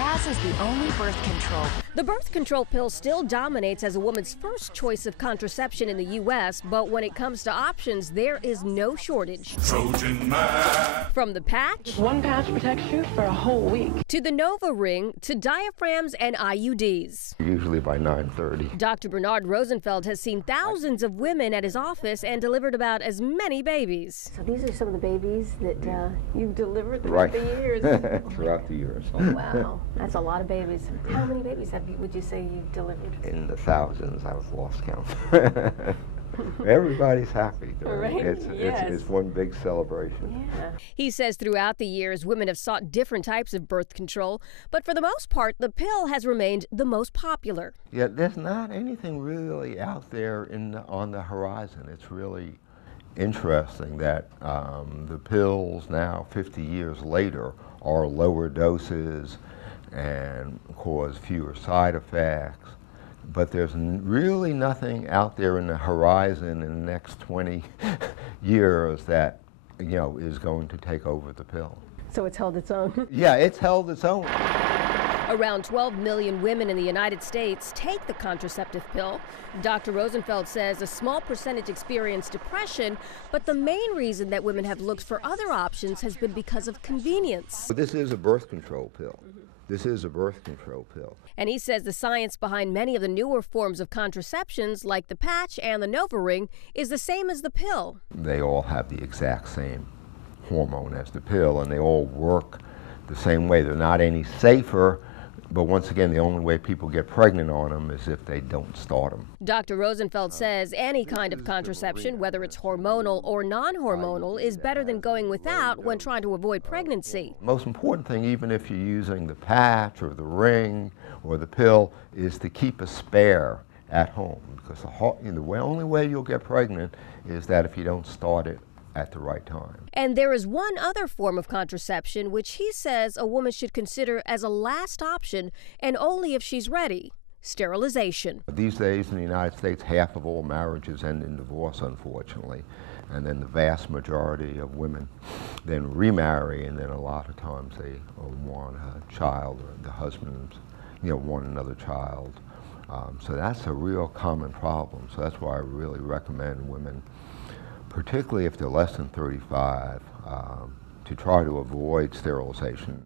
gas is the only birth control. The birth control pill still dominates as a woman's first choice of contraception in the U.S., but when it comes to options, there is no shortage. Trojan man. From the patch, one patch protects you for a whole week, to the Nova ring, to diaphragms and IUDs. Usually by 9:30. Dr. Bernard Rosenfeld has seen thousands of women at his office and delivered about as many babies. So these are some of the babies that you've delivered throughout the years. Throughout the years. Wow, that's a lot of babies. How many babies would you say you've delivered? In the thousands. I was lost count. Everybody's happy. Right? It's one big celebration. Yeah. He says throughout the years, women have sought different types of birth control, but for the most part, the pill has remained the most popular. Yeah, there's not anything really out there on the horizon. It's really interesting that the pills now, 50 years later, are lower doses and cause fewer side effects. But there's really nothing out there in the horizon in the next 20 years that, is going to take over the pill. So it's held its own? Yeah, it's held its own. Around 12 million women in the United States take the contraceptive pill. Dr. Rosenfeld says a small percentage experience depression, but the main reason that women have looked for other options has been because of convenience. This is a birth control pill. This is a birth control pill. And he says the science behind many of the newer forms of contraceptions, like the patch and the Nova ring, is the same as the pill. They all have the exact same hormone as the pill, and they all work the same way. They're not any safer, but once again, the only way people get pregnant on them is if they don't start them. Dr. Rosenfeld says any kind of contraception, whether it's hormonal or non-hormonal, is better than going without when trying to avoid pregnancy. Most important thing, even if you're using the patch or the ring or the pill, is to keep a spare at home, because the only way you'll get pregnant is that if you don't start it at the right time. And there is one other form of contraception which he says a woman should consider as a last option, and only if she's ready: sterilization. These days in the United States, half of all marriages end in divorce, unfortunately. And then the vast majority of women then remarry, and then a lot of times they want a child, or the husbands want another child. So that's a real common problem. So that's why I really recommend women, particularly if they're less than 35, to try to avoid sterilization.